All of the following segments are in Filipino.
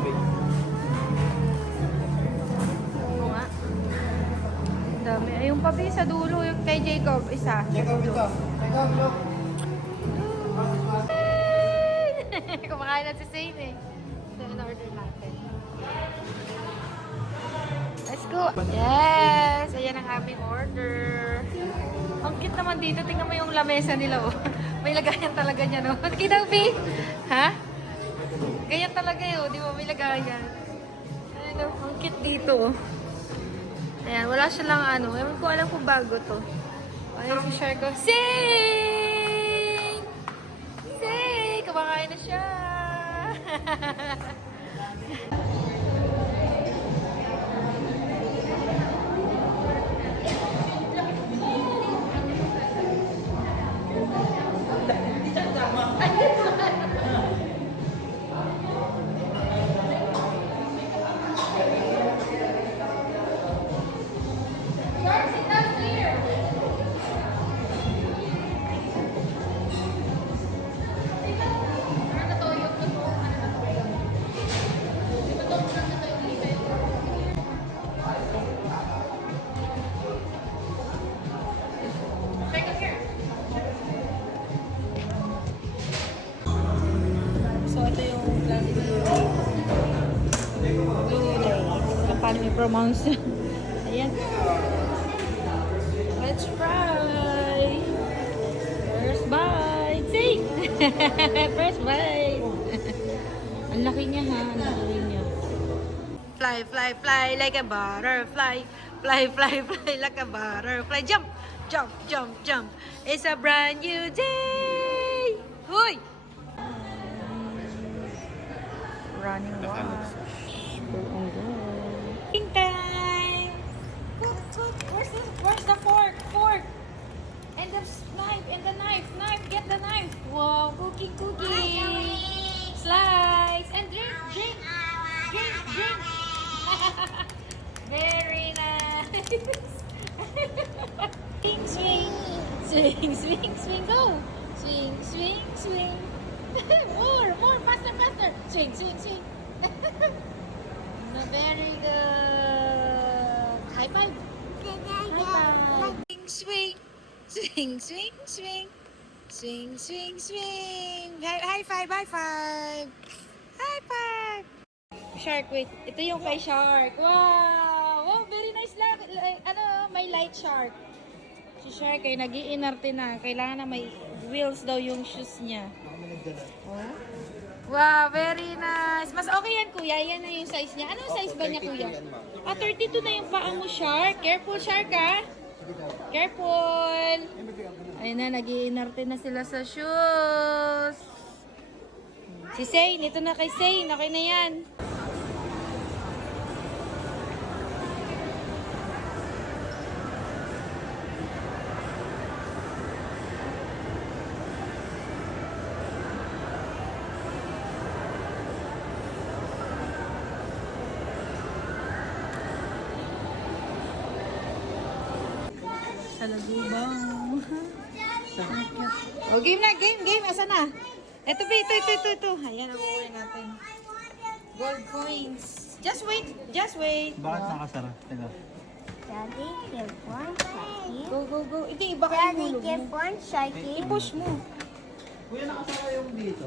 babe. Oo nga. Ang dami. Ayun pa sa dulo. Yung kay Jacob. Isa. Jacob ito. Jacob, look. Kumakain na si Zane eh. Ito yung order natin. Let's go! Yes! Ayan ang aming order. Ang cute naman dito. Tingnan mo yung lamesa nila oh. May lagayan talaga niya no. Kita mo, ha? Ganyan talaga yun. Di ba? May lagayan. Ano, ang cute dito oh. Ayan, wala siya lang ano. Ewan ko alam kung bago to. Ayan si Shark ko. Sing! Sing! Kumakain na siya! So, ito yung plastic paano may pronounce yun? Ayan. Let's try! First bite! Say! First bite! Ang laki niya ha. Ang laki niya. Fly, fly, fly like a butterfly. Fly, fly, fly like a butterfly. Jump! Jump, jump, jump. It's a brand new day! Hoy! Running wash. Cooking time! Cook, cook. Where's the fork? Fork! And the knife, and the knife. Knife, get the knife. Wow, cooking, cooking. Slice. And drink, drink. Drink, drink. Very nice. Swing, swing. Swing, swing, swing. Go. Swing, swing, swing. More, more. Faster, faster. Swing, swing, swing. Very good. High five. High five. Swing, swing, swing, swing. Swing, swing, swing. High five, high five. High five. Shark, wait. Ito yung kay Shark. Wow! Wow, very nice lang. Ano, may light shark. Si Shark ay nag-iinarte na. Kailangan na may wheels daw yung shoes niya. Oh. Wow, very nice. Mas okay yan, kuya. Yan na yung size niya. Anong size ba niya, kuya? 32 na yung paa mo, Shark. Careful, Shark, ha? Careful. Ayun na, nag-iinarte na sila sa shoes. Si Zane, ito na kay Zane. Okay na yan. Sa lagubang. Oh, game na, game. Asa na? Ito. Ayan, ang kukuha natin. Gold coins. Just wait. Bakit nakasara? Teka. Daddy, give one Sharky. Go. Ito, iba kayo Daddy, hulog give mo. one Sharky. I-push mo. Kuya, nakasara yung dito.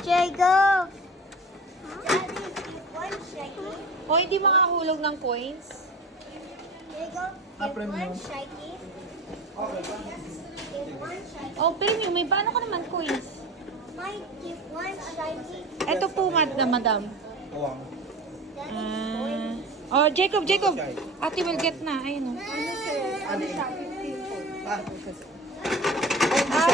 Jacob. Daddy, give one Sharky. O, hindi makahulog ng coins. Jacob, give premium. one Sharky. Give one Sharky. Oh, premium. May paano ka naman coins? Mike, give one Sharky. Ito po, madam. Uwang. Daddy, Oh, Jacob. Ate will get na. Ayun o. ano siya? Ah, Ah,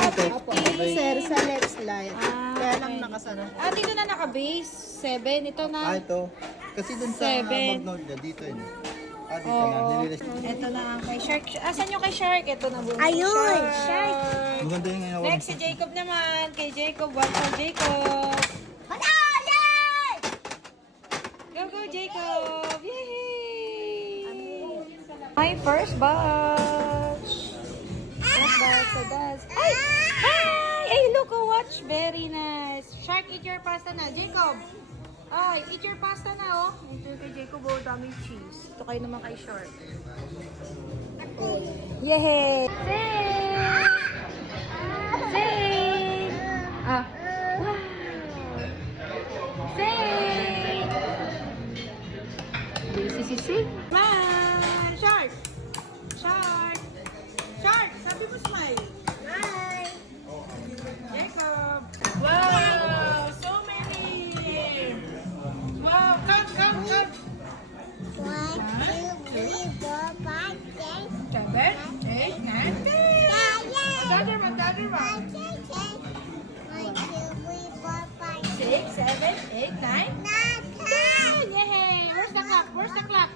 Sir, sa next line. Ah, Kaya lang okay. nakasara. Ah, dito na naka-base. 7. Ito na. ito. Kasi dun sa Seven. Magnolia, dito yun. Dito na. Oo. Nililis. Ito na ang kay Shark. Asan yung kay Shark? Ito na buong Ayun, Shark. Maganda yung inawa. Next, si Jacob naman. Kay Jacob. One for Jacob. Yay! Go, Jacob! Yay! My first batch. First batch sa das. Ay! Ay! hey, look, oh, watch. Very nice. Shark, eat your pasta na. Jacob. Oh, eat your pasta na, oh. Ito kay Jacob, oh, daming cheese. Ito kayo naman kay Shark. Yay! Sing! Sing! Ah. Wow! Sing! Sing! Smile! Shark! Shark! Shark! Sabi mo smile! Hi! Jacob! Wow! So many! Wow! Count! 1, 2, 3, 4, 5, 6, 7, 8, 9, 10! Magdadar, magdadar. 6, 7, 8, 9, 10! Yay! Where's the clock? Where's the clock?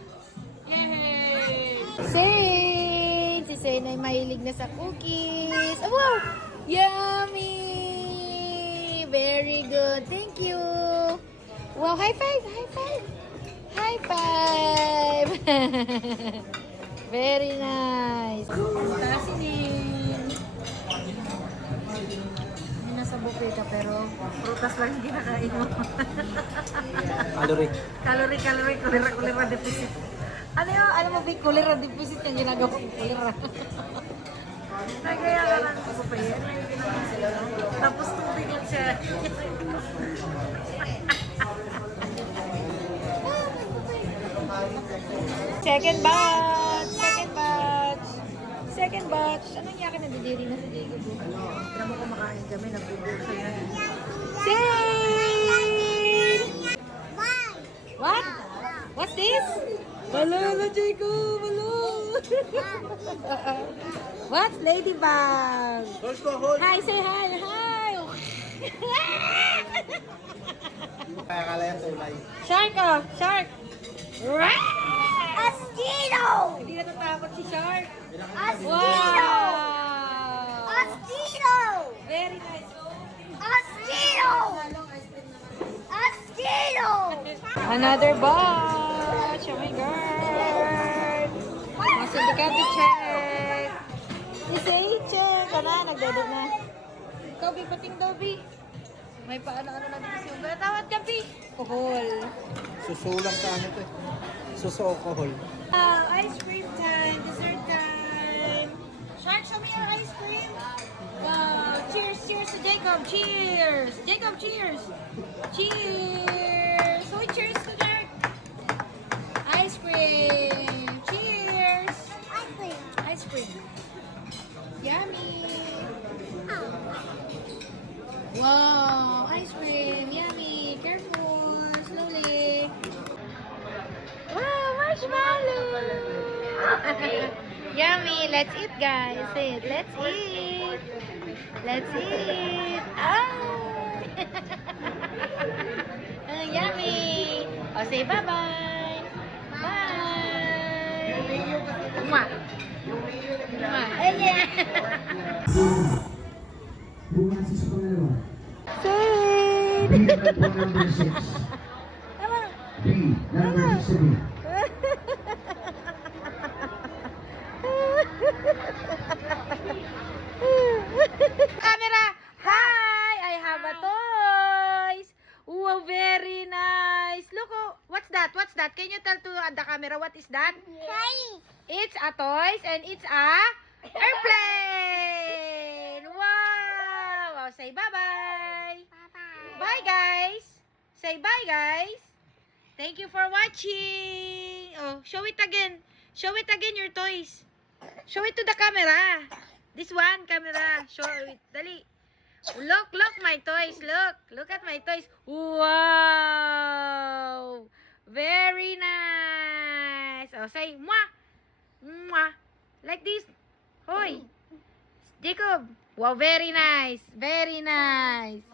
Yay! Saint! Si Saint ay mahilig na sa cookies. Oh, wow! Yummy! Very good. Thank you. Wow, high five! High five! High five! Very nice. Fascinating. May nasa buffet ka pero prutas lang hindi nakain mo. Calorie. Kulera deficit. Ano yun? Alam mo, Vic, kulera deficit yung ginagawa ko. Kulera. Nagaya ka lang sa buffet. Tapos tubig lang siya. Second batch! Second batch! Anong nangyari na didiri na sa Jacob? Alam mo kumakain kami, nag-google siya yan. Sing! What? What's this? Wala, Jacob! Wala! What's ladybug? Hold ko, hold. Hi, say hi! Hi! Kaya kala yan tulay. Shark, oh! Shark! Mosquito! Hindi natatakot si Shark. Mosquito! Wow! Mosquito! Very nice. Mosquito! Mosquito! Another batch. Oh my God. Nasa Decante check. Isa check. Ano, nagdadad na. Ikaw, Bi, pating daw, Bi. May paano-ano na dito siya. Tawad ka, Bi. Kohol. Susulang ka ano to eh. Suso-alcohol. Ice cream time. Dessert time. Shark, show me your ice cream. Wow. Cheers, cheers to Jacob. Cheers. Jacob, cheers. Cheers. So, cheers to Jack. Ice cream. Cheers. Ice cream. Yummy. Wow, ice cream. Yummy. Careful. Slowly. Wow, marshmallow. Yummy. Let's eat, guys. Say it. Let's eat. Let's eat. Yummy. Oh, say bye-bye. Bye. Mwah. Mwah. Yeah. Bumasis sa pangalawa. Say. Bilang po number 6. Tama. B, number 7. Camera! Hi! I have a toys! Wow, very nice! Look, oh, what's that? What's that? Can you tell to the camera what is that? It's a toys and it's a airplane! Wow! Oh, say bye-bye! Bye, guys! Say bye, guys! Thank you for watching! Oh, show it again! Show it again, your toys! Show it to the camera! This one, camera. Show it. Dali. Look, my toys. Look at my toys. Wow! Very nice. Oh, say, mwah! Mwah! Like this. Hoy! Jacob. Wow, very nice. Very nice.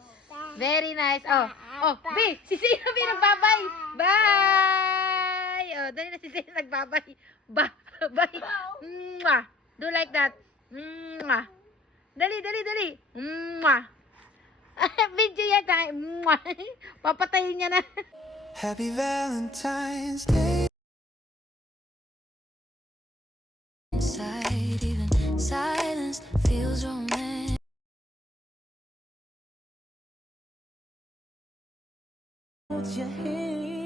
Very nice. Oh, B, si Sina B nagbabay. Bye! Oh, dali na si Sina nagbabay. Bye. Mwah! Do like that. Mwah! Dali. Mwah! Video yata. Mwah! Papatayin niya na. Happy Valentine's Day. Inside, even silence feels romantic. Hold your hand.